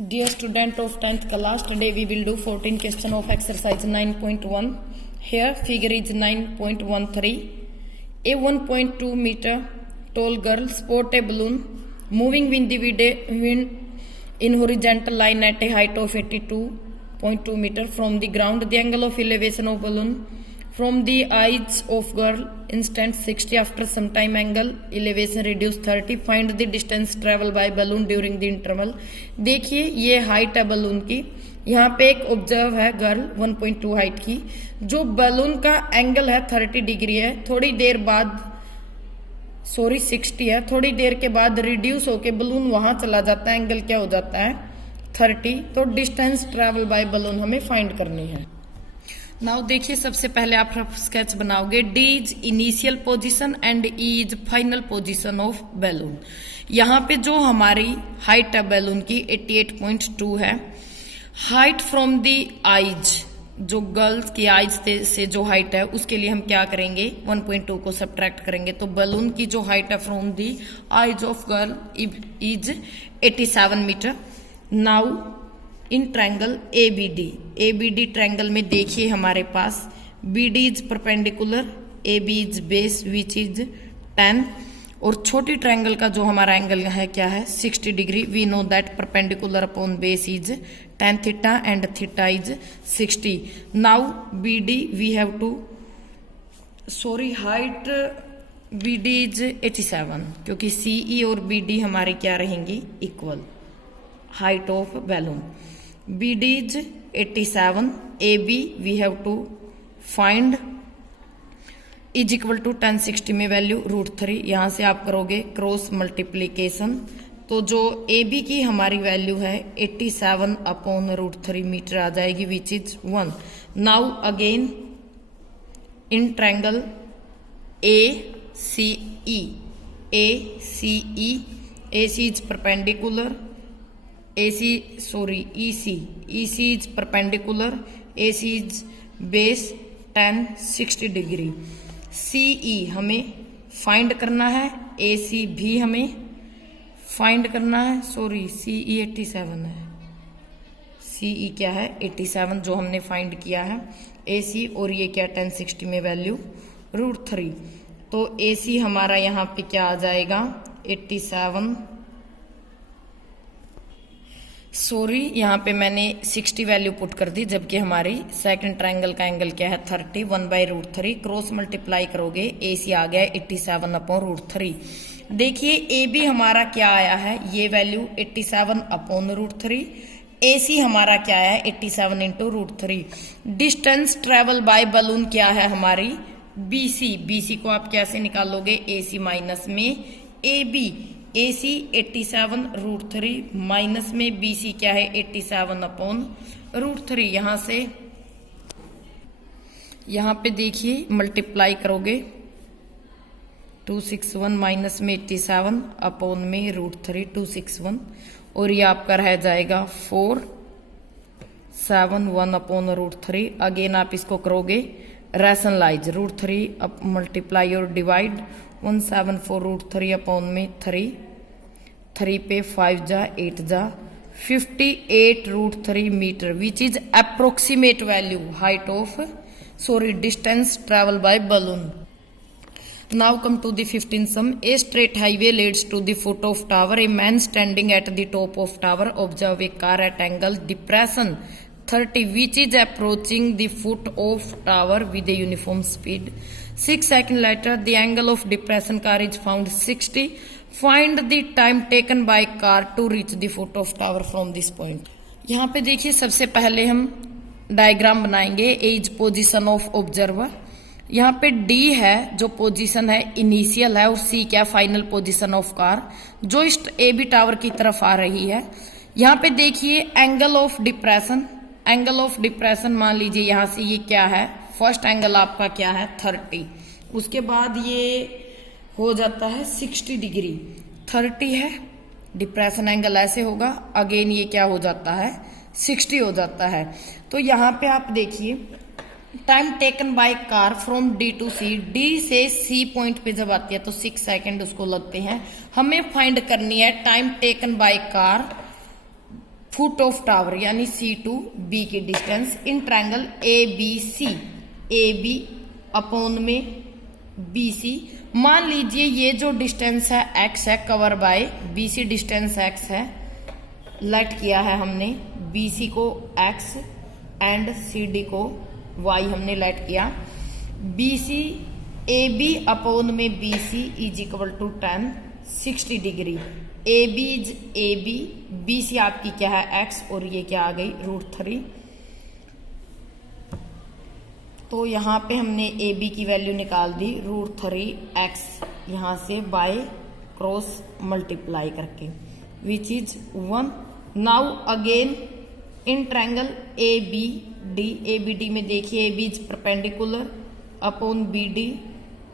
Dear student of 10th class, today we will do 14 question of exercise 9.1. Here figure is 9.13. A 1.2 meter tall girl sport a balloon moving with the wind in horizontal line at a height of 82.2 meter from the ground. The angle of elevation of balloon from the eyes of girl instant 60. After some time angle elevation reduce 30. Find the distance travel by balloon during the interval. देखिए ये height है balloon की, यहाँ पे एक observe है girl 1.2 height की, जो बलून का एंगल है 30 डिग्री है, थोड़ी देर बाद 60 है, थोड़ी देर के बाद रिड्यूस होके बलून वहां चला जाता है, एंगल क्या हो जाता है 30। तो डिस्टेंस ट्रेवल बाय बलून हमें फाइंड करनी है। नाउ देखिए सबसे पहले आप स्केच बनाओगे। D is initial position and E is final position of balloon. यहाँ पे जो हमारी हाइट है बैलून की 88.2 है। हाइट फ्रॉम दी आइज, जो गर्ल्स की आइज से जो हाइट है उसके लिए हम क्या करेंगे 1.2 को सब्ट्रैक्ट करेंगे, तो बैलून की जो हाइट है from the eyes of girl is 87 metre. Now in triangle ABD triangle में देखिए हमारे पास BD is perpendicular, AB is base which is 10, और छोटी ट्रायंगल का जो हमारा एंगल है क्या है 60 degree. We know that perpendicular upon base is tan theta and theta is 60। Now BD we have to height BD is 87, क्योंकि CE और BD हमारे क्या रहेंगे equal height of balloon. BD is 87, AB we have to find is equal to 1060 में value √3। यहाँ से आप करोगे क्रॉस मल्टीप्लीकेशन, तो जो AB की हमारी वैल्यू है 87 अपॉन √3 मीटर आ जाएगी विच is 1। Now again in triangle ACE is perpendicular, EC is perpendicular, AC is base tan 60 degree. CE हमें फाइंड करना है, AC भी हमें फाइंड करना है। CE 87 है, CE क्या है 87 जो हमने फाइंड किया है, AC और ये क्या tan 60 में वैल्यू √3। तो AC हमारा यहाँ पे क्या आ जाएगा 87, यहाँ पे मैंने 60 वैल्यू पुट कर दी, जबकि हमारी सेकंड ट्रायंगल का एंगल क्या है 30, 1/√3 क्रॉस मल्टीप्लाई करोगे AC आ गया 87 अपॉन √3। देखिए AB हमारा क्या आया है, ये वैल्यू 87 अपॉन √3, AC हमारा क्या है 87 into √3। Distance travel by balloon क्या है हमारी BC को आप कैसे निकालोगे AC माइनस में AB, AC 87 √3 माइनस में BC क्या है 87 अपॉन √3। यहां से यहां पे देखिए मल्टीप्लाई करोगे 261 माइनस में 87 अपॉन में √3 261, और ये आपका रह जाएगा 471 अपॉन √3। अगेन आप इसको करोगे रैशनलाइज, √3 अप मल्टीप्लाई और डिवाइड 174 √3 अपॉन में 3 पे 5 जा 8 जा 58 √3 metre which is approximate value height of distance travel by balloon. Now come to the 15th sum. A straight highway leads to the foot of tower. A man standing at the top of tower observe a car at angle depression 30 which is approaching the foot of tower with a uniform speed. 6 seconds later the angle of depression car is found 60. Find the time taken by car to reach the foot of tower from this point. यहाँ पे देखिए सबसे पहले हम diagram बनाएंगे। A is position of observer, यहाँ पे D है जो पोजीशन है इनिशियल है, और C क्या फाइनल पोजीशन ऑफ कार जो इस AB टावर की तरफ आ रही है। यहाँ पे देखिए एंगल ऑफ डिप्रेशन मान लीजिए यहाँ से ये क्या है, फर्स्ट एंगल आपका क्या है 30, उसके बाद ये हो जाता है 60 डिग्री, 30 है डिप्रेशन एंगल ऐसे होगा, अगेन ये क्या हो जाता है 60 हो जाता है। तो यहाँ पे आप देखिए time taken by car from D to C, D से C पॉइंट पे जब आती है तो 6 सेकंड उसको लगते हैं। हमें फाइंड करनी है time taken by car foot of tower यानी सी टू बी की distance in triangle A B C, A B upon में बी सी। मान लीजिए ये जो डिस्टेंस है एक्स है cover by B C, distance X है, लेट किया है हमने बी सी को एक्स एंड सी डी को वाई हमने लेट किया। B C A B upon में B C is equal to 10 60 degree. A B is A B, B C आपकी क्या है एक्स और ये क्या आ गई √3। तो यहाँ पे हमने ए बी की वैल्यू निकाल दी √3x, यहाँ से बाय क्रॉस मल्टीप्लाई करके which is 1। Now again in triangle A B D, A B D में देखिए A B is perpendicular upon B D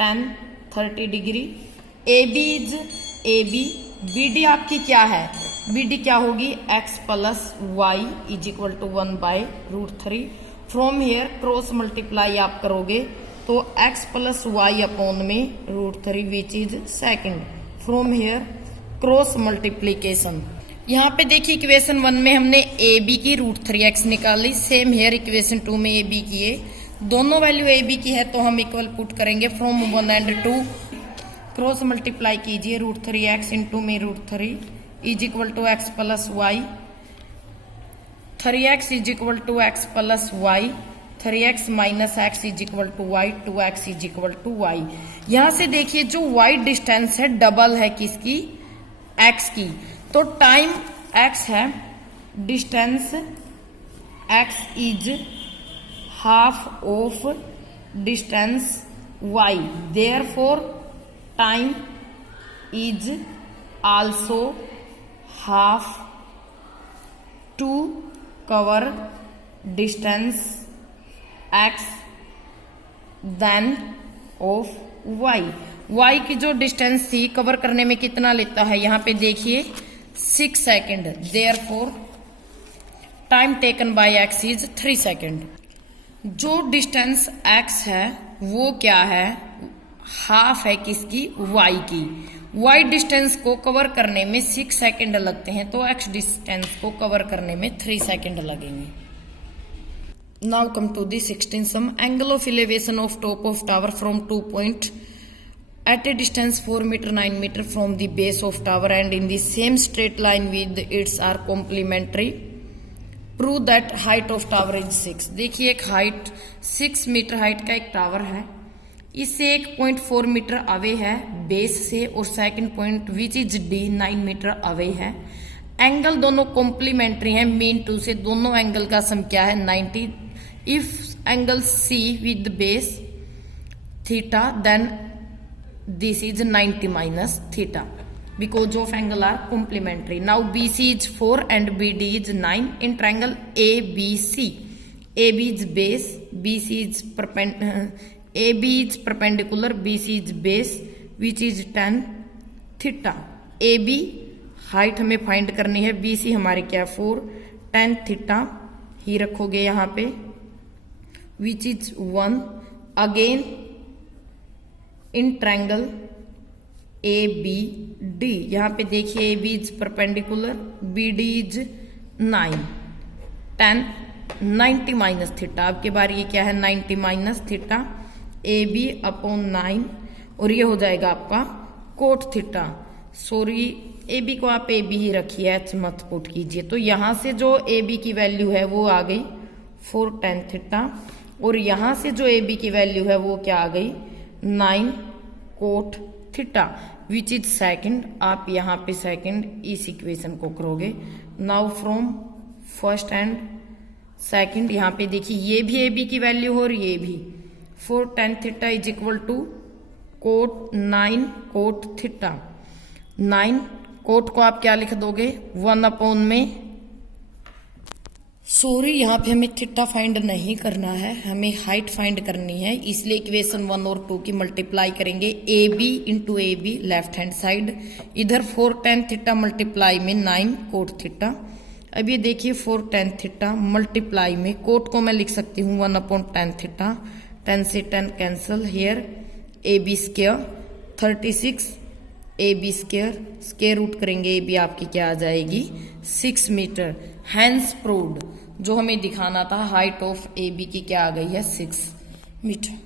10 30 degree. A B is A B, B D आपकी क्या है, B D क्या होगी x plus y is equal to 1 by √3। From here cross multiply आप करोगे तो x प्लस वाई अपॉन में √3 which is second. From here cross multiplication. यहाँ पे देखिए इक्वेशन 1 में हमने ए बी की √3x निकाली, सेम हेयर इक्वेशन 2 में ए बी की है, दोनों वैल्यू ए बी की है तो हम इक्वल पुट करेंगे। फ्रॉम 1 एंड 2 क्रॉस मल्टीप्लाई कीजिए √3x इंटू में √3 is equal to x plus y, 3x is equal to x plus y, 3x minus x is equal to y, 2x is equal to y. यहां से देखिए जो y distance है double है किसकी, x की, तो टाइम x है, distance x is half of distance y, therefore time is also half to cover distance x then of y। y की जो डिस्टेंस थी कवर करने में कितना लेता है, यहाँ पे देखिए 6 second, therefore time taken bye x is 3 second. जो डिस्टेंस x है वो क्या है, हाफ है किसकी, y की। y डिस्टेंस को कवर करने में 6 सेकेंड लगते हैं तो x डिस्टेंस को कवर करने में 3 सेकेंड लगेंगे। Now come to the 16 sum. Angle of elevation of top of tower from 2 point at a distance 4 meter 9 meter from the base of tower and in the same straight line with its are complementary, prove that height of tower is 6। देखिए एक height 6 metre height का एक tower है, इससे 1.4 metre away है base से और second point which is D 9 metre away है। एंगल दोनों कॉम्प्लीमेंट्री हैं, मीन टू से दोनों एंगल का सम क्या है 90। If angle C with base theta then this is 90 minus theta because of angle are complementary. Now BC is 4 and BD is 9 in triangle ABC. AB is base, BC is AB is perpendicular, BC is base which is tan theta। AB height हमें find करनी है, BC हमारे क्या 4, tan theta ही रखोगे यहाँ पे which is 1। Again in triangle A B D, यहाँ पे देखिए A B is perpendicular, B D is 9, tan 90 minus theta. आपके बार ये क्या है 90 minus theta, A B upon 9 और ये हो जाएगा आपका cot theta. Sorry A B को आप ए बी ही रखिए, एच मत पुट कीजिए। तो यहाँ से जो ए बी की वैल्यू है वो आ गई 4 tan थीटा और यहाँ से जो ए बी की वैल्यू है वो क्या आ गई 9 cot theta which is second. आप यहाँ पे सेकेंड इस इक्वेशन को करोगे। Now from first and second, यहाँ पे देखिए ये भी ए बी की वैल्यू हो और ये भी 4 tan theta is equal to cot 9 cot theta. 9 cot को आप क्या लिख दोगे 1 अपॉन में, सॉरी यहाँ पे हमें थीटा फाइंड नहीं करना है, हमें हाइट फाइंड करनी है, इसलिए इक्वेशन 1 और 2 की मल्टीप्लाई करेंगे। A B into A B left hand side, इधर 4 tan थीटा मल्टीप्लाई में 9 कोट थीटा। अब ये देखिए 4 tan थीटा मल्टीप्लाई में कोट को मैं लिख सकती हूँ 1 अपॉन tan थीटा, 10 से 10 cancel, here A B square 36 A B square, square root करेंगे ए बी आपकी क्या आ जाएगी 6 मीटर। हैंस प्रूव्ड, जो हमें दिखाना था हाइट ऑफ ए बी की क्या आ गई है 6 मीटर।